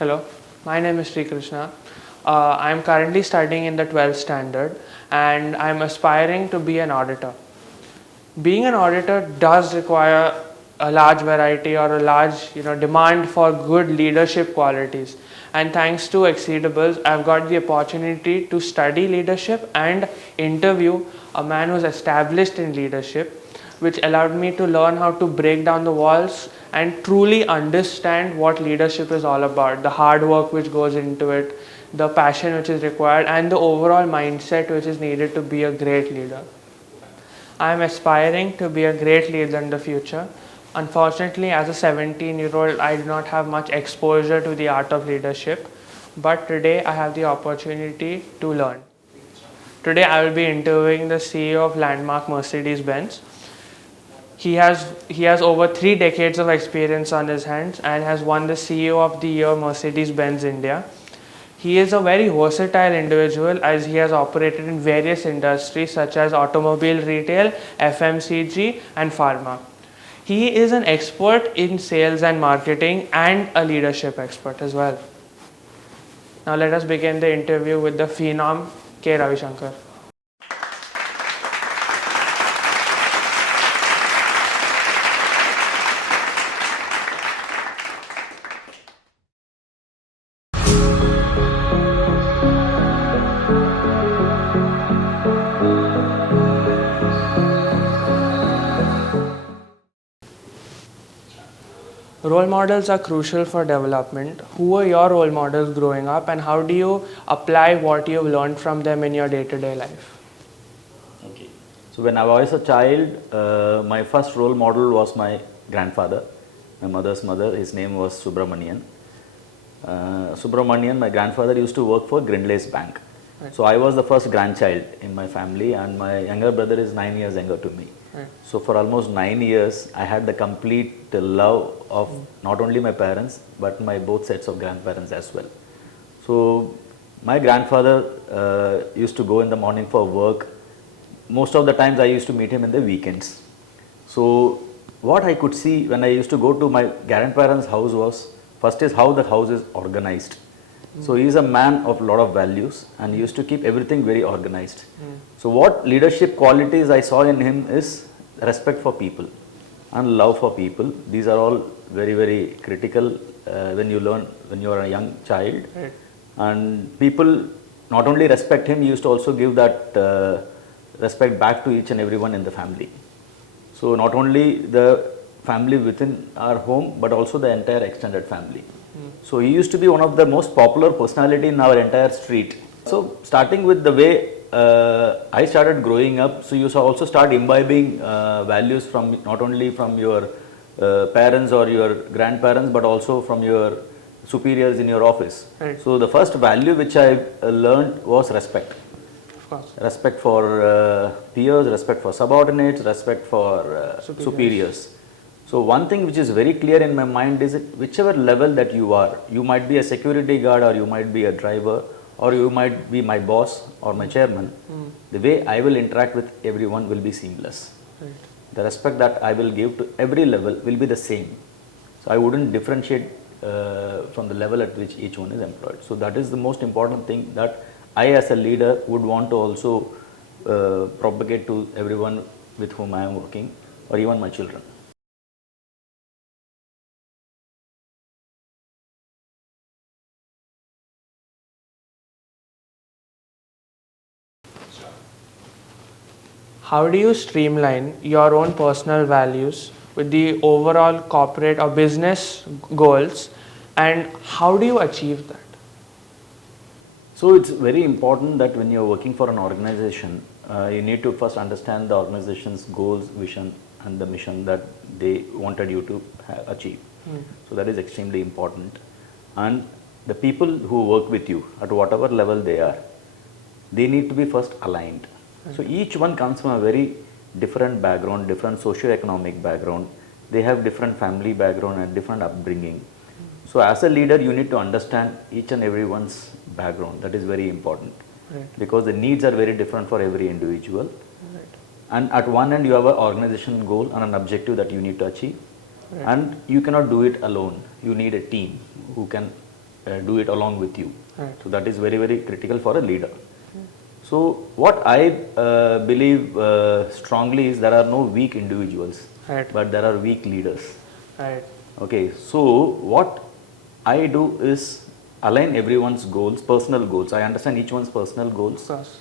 Hello, my name is Srikrishna. I am currently studying in the 12th standard and I am aspiring to be an auditor. Being an auditor does require a large variety or a large demand for good leadership qualities. And thanks to Xceedible, I've got the opportunity to study leadership and interview a man who's established in leadership, which allowed me to learn how to break down the walls and truly understand what leadership is all about, the hard work which goes into it, the passion which is required, and the overall mindset which is needed to be a great leader. I am aspiring to be a great leader in the future. Unfortunately, as a 17-year-old, I do not have much exposure to the art of leadership, but today I have the opportunity to learn. Today I will be interviewing the CEO of landmark Mercedes-Benz. He has over 3 decades of experience on his hands and has won the CEO of the Year Mercedes-Benz India. He is a very versatile individual as he has operated in various industries such as automobile retail, FMCG and pharma. He is an expert in sales and marketing and a leadership expert as well. Now let us begin the interview with the phenom K. Ravishankar. Role models are crucial for development. Who were your role models growing up and how do you apply what you've learned from them in your day-to-day life? Okay. So when I was a child, my first role model was my grandfather, my mother's mother. His name was Subramanian. My grandfather used to work for Grindlays Bank. Right. So I was the first grandchild in my family and my younger brother is 9 years younger to me. Right. So for almost 9 years, I had the complete love of not only my parents, but my both sets of grandparents as well. So my grandfather used to go in the morning for work. Most of the times I used to meet him in the weekends. So what I could see when I used to go to my grandparents' house was, first is how the house is organized. So he is a man of a lot of values and he used to keep everything very organized. So what leadership qualities I saw in him is respect for people and love for people. These are all very, very critical when you learn when you are a young child. Right. And people not only respect him, he used to also give that respect back to each and everyone in the family. So not only the family within our home, but also the entire extended family. So he used to be one of the most popular personality in our entire street. So starting with the way I started growing up, so you also start imbibing values from not only from your parents or your grandparents, but also from your superiors in your office. Right. So the first value which I learned was respect. Of course. Respect for peers, respect for subordinates, respect for superiors. So one thing which is very clear in my mind is that whichever level that you are, you might be a security guard or you might be a driver or you might be my boss or my chairman, the way I will interact with everyone will be seamless. Right. The respect that I will give to every level will be the same. So I wouldn't differentiate from the level at which each one is employed. So that is the most important thing that I as a leader would want to also propagate to everyone with whom I am working or even my children. How do you streamline your own personal values with the overall corporate or business goals and how do you achieve that? So it's very important that when you're working for an organization, you need to first understand the organization's goals, vision and the mission that they wanted you to achieve. So that is extremely important. And the people who work with you at whatever level they are, they need to be first aligned. So each one comes from a very different background, different socio-economic background. They have different family background and different upbringing. So as a leader, you need to understand each and everyone's background. That is very important. Right. Because the needs are very different for every individual. Right. And at one end, you have an organizational goal and an objective that you need to achieve. Right. And you cannot do it alone. You need a team who can do it along with you. Right. So that is very, very critical for a leader. So what I believe strongly is there are no weak individuals, Right. but there are weak leaders. Right. Okay, so what I do is align everyone's goals, personal goals. I understand each one's personal goals, Of course.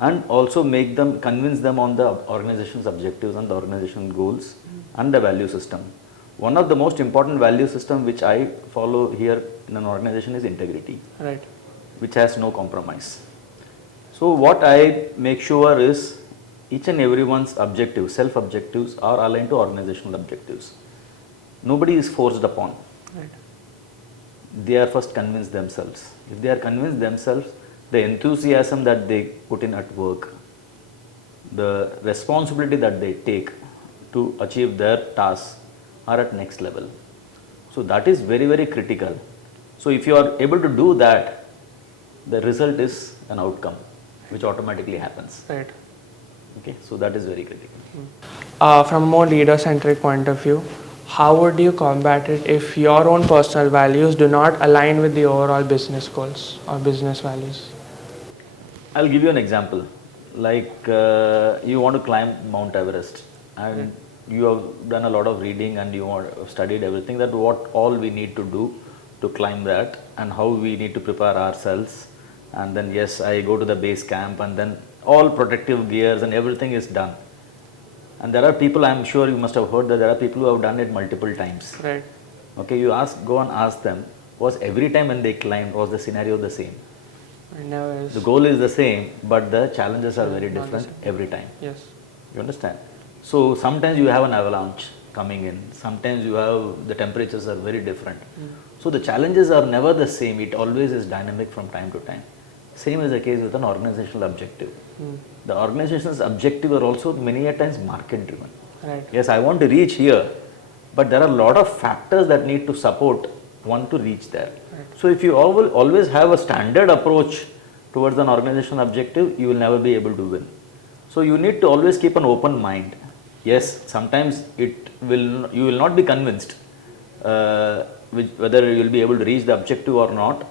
and also make them, convince them on the organization's objectives and the organizational goals and the value system. One of the most important value system which I follow here in an organization is integrity, Right. which has no compromise. So what I make sure is each and everyone's objectives, self objectives are aligned to organizational objectives. Nobody is forced upon. Right. They are first convinced themselves. If they are convinced themselves, the enthusiasm that they put in at work, the responsibility that they take to achieve their tasks are at next level. So that is very, very critical. So if you are able to do that, the result is an outcome which automatically happens. Right. Okay, so that is very critical. From a more leader-centric point of view, how would you combat it if your own personal values do not align with the overall business goals or business values? I'll give you an example. Like you want to climb Mount Everest, and you have done a lot of reading and you have studied everything, that what all we need to do to climb that and how we need to prepare ourselves. And then yes, I go to the base camp, and then all protective gears and everything is done. And there are people, I'm sure you must have heard that there are people who have done it multiple times. Right. Okay, you go and ask them, was every time when they climbed, was the scenario the same? It never is. The goal is the same, but the challenges are very Not the different same. every time. Yes. You understand? So sometimes you have an avalanche coming in, sometimes you have, the temperatures are very different. So the challenges are never the same, it always is dynamic from time to time. Same is the case with an organizational objective. The organization's objective are also many a times market driven. Right. Yes, I want to reach here, but there are a lot of factors that need to support one to reach there. Right. So if you always have a standard approach towards an organizational objective, you will never be able to win. So you need to always keep an open mind. Yes, sometimes you will not be convinced whether you will be able to reach the objective or not,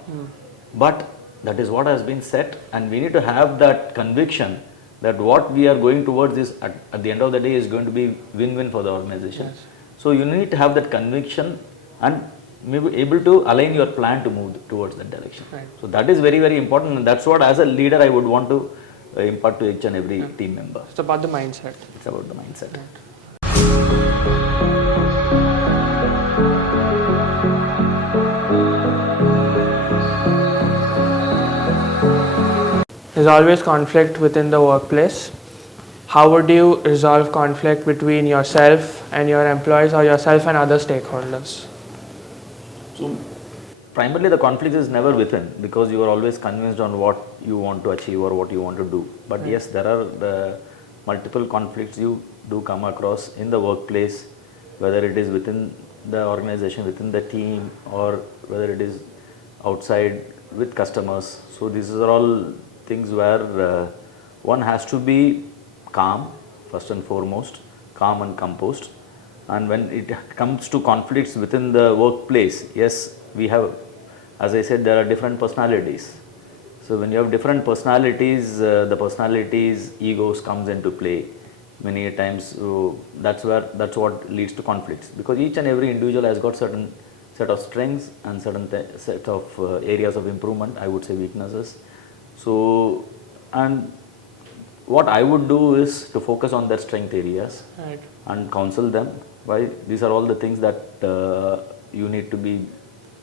but that is what has been set, and we need to have that conviction that what we are going towards is at the end of the day is going to be win-win for the organization. Yes. So you need to have that conviction and maybe able to align your plan to move towards that direction. Right. So that is very, very important, and that's what as a leader I would want to impart to each and every team member. It's about the mindset. It's about the mindset. There's always conflict within the workplace. How would you resolve conflict between yourself and your employees, or yourself and other stakeholders? So primarily the conflict is never within, because you are always convinced on what you want to achieve or what you want to do. But yes, there are the multiple conflicts you do come across in the workplace, whether it is within the organization, within the team, or whether it is outside with customers. So these are all things where one has to be calm, first and foremost, calm and composed. And when it comes to conflicts within the workplace, yes, we have, as I said, there are different personalities. So when you have different personalities, the personalities, egos comes into play many a times. So that's what leads to conflicts, because each and every individual has got certain set of strengths and certain set of areas of improvement, I would say weaknesses. So, and what I would do is to focus on their strength areas, Right. and counsel them. Why? These are all the things that you need to be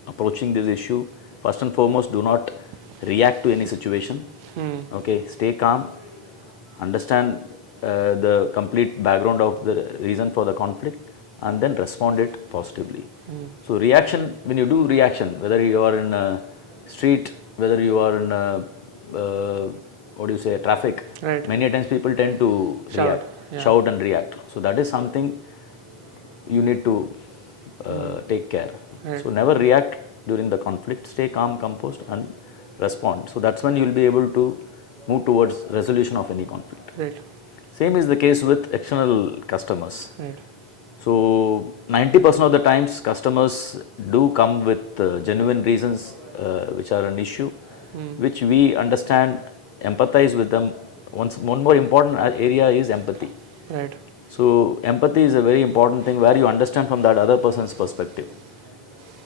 approaching this issue. First and foremost, do not react to any situation. Okay, stay calm, understand the complete background of the reason for the conflict, and then respond it positively. So reaction, when you do reaction, whether you are in a street, whether you are in a traffic, Right. many times people tend to shout and react. So that is something you need to take care. Right. So never react during the conflict, stay calm, composed, and respond. So that's when you will be able to move towards resolution of any conflict. Right. Same is the case with external customers. Right. So 90% of the times customers do come with genuine reasons which are an issue, which we understand, empathize with them. One more important area is empathy. Right. So empathy is a very important thing where you understand from that other person's perspective.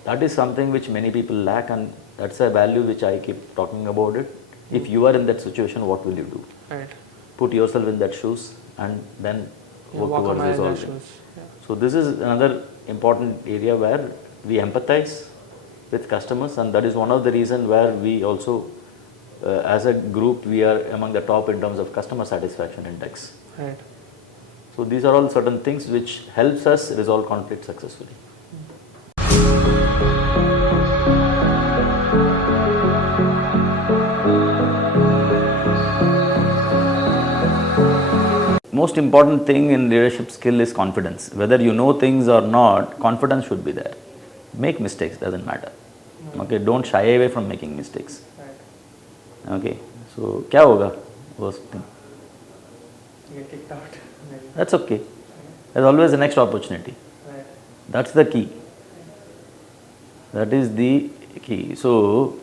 That is something which many people lack, and that's a value which I keep talking about it. If you are in that situation, what will you do? Right. Put yourself in that shoes and then work towards resolving. Yeah. So this is another important area where we empathize with customers, and that is one of the reasons where we also, as a group, we are among the top in terms of customer satisfaction index. Right. So these are all certain things which helps us resolve conflict successfully. Most important thing in leadership skill is confidence. Whether you know things or not, confidence should be there. Make mistakes, doesn't matter. Okay, don't shy away from making mistakes. Right. Okay, so क्या होगा worst thing? Get kicked out. Maybe. That's okay. There's always the next opportunity. Right. That's the key. That is the key. So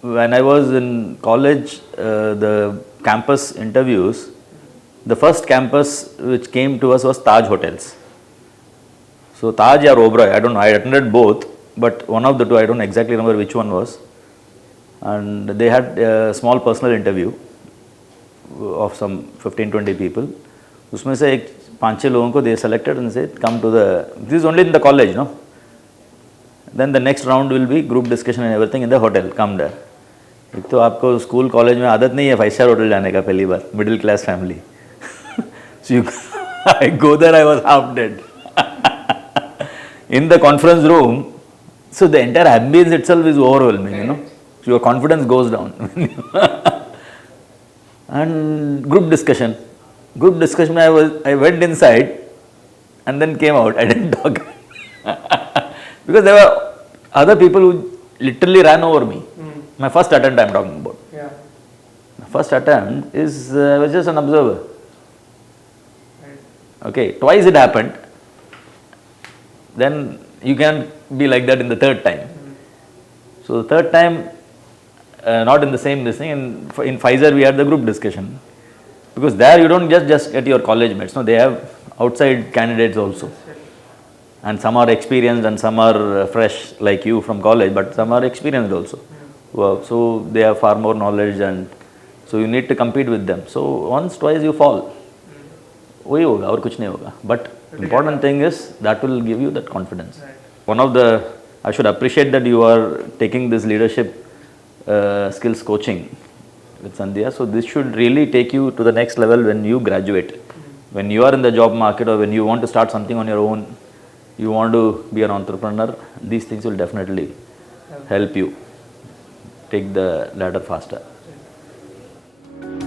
when I was in college, the campus interviews, the first campus which came to us was Taj Hotels. So Taj or Oberoi, I don't know, I attended both, but one of the two, I don't exactly remember which one was. And they had a small personal interview of some 15-20 people. उसमें से एक 5-6 लोगों को they selected and said, come to the, this is only in the college, no? Then the next round will be group discussion and everything in the hotel, come there. एक तो आपको school college में आदत नहीं है 5-star hotel जाने का पहली बार, middle class family. So I go there, I was half dead. In the conference room, so the entire ambience itself is overwhelming, you know. So your confidence goes down. And group discussion. Group discussion, I went inside and then came out. I didn't talk. Because there were other people who literally ran over me. My first attempt I am talking about. Yeah. My first attempt is, I was just an observer. Right. Okay, twice it happened. Then you can be like that in the third time. So the third time, not in the same this thing, in Pfizer we had the group discussion. Because there you don't just get your college mates, no, they have outside candidates also. And some are experienced and some are fresh like you from college, but some are experienced also. Wow. So they have far more knowledge, and so you need to compete with them. So once, twice you fall. वही होगा और कुछ नहीं होगा. But important thing is that will give you that confidence. Right. One of the, I should appreciate that you are taking this leadership skills coaching with Sandhya. So this should really take you to the next level when you graduate. When you are in the job market or when you want to start something on your own, you want to be an entrepreneur, these things will definitely help you take the ladder faster.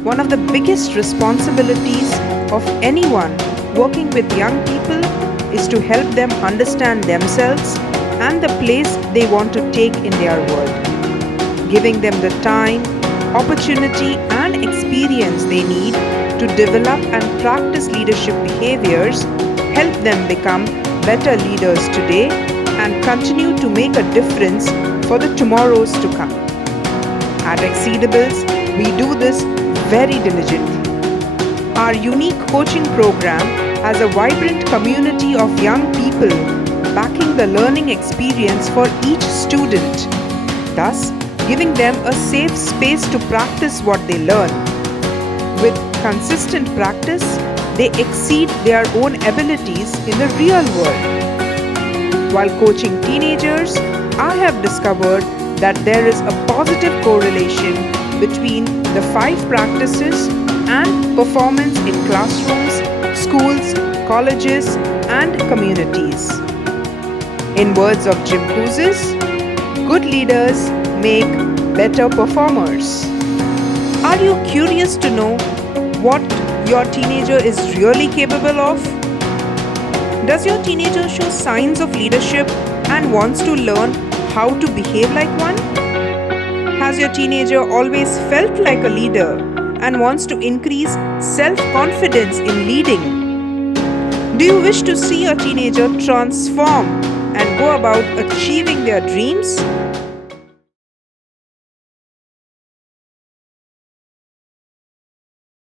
One of the biggest responsibilities of anyone working with young people is to help them understand themselves and the place they want to take in their world. Giving them the time, opportunity and experience they need to develop and practice leadership behaviors help them become better leaders today and continue to make a difference for the tomorrows to come. At Xceedibles, we do this very diligently. Our unique coaching program has a vibrant community of young people backing the learning experience for each student, thus giving them a safe space to practice what they learn. With consistent practice, they exceed their own abilities in the real world. While coaching teenagers, I have discovered that there is a positive correlation between the 5 practices and performance in classrooms, schools, colleges, and communities. In words of Jim Kouzes, good leaders make better performers. Are you curious to know what your teenager is really capable of? Does your teenager show signs of leadership and wants to learn how to behave like one? Has your teenager always felt like a leader and wants to increase self-confidence in leading? Do you wish to see your teenager transform and go about achieving their dreams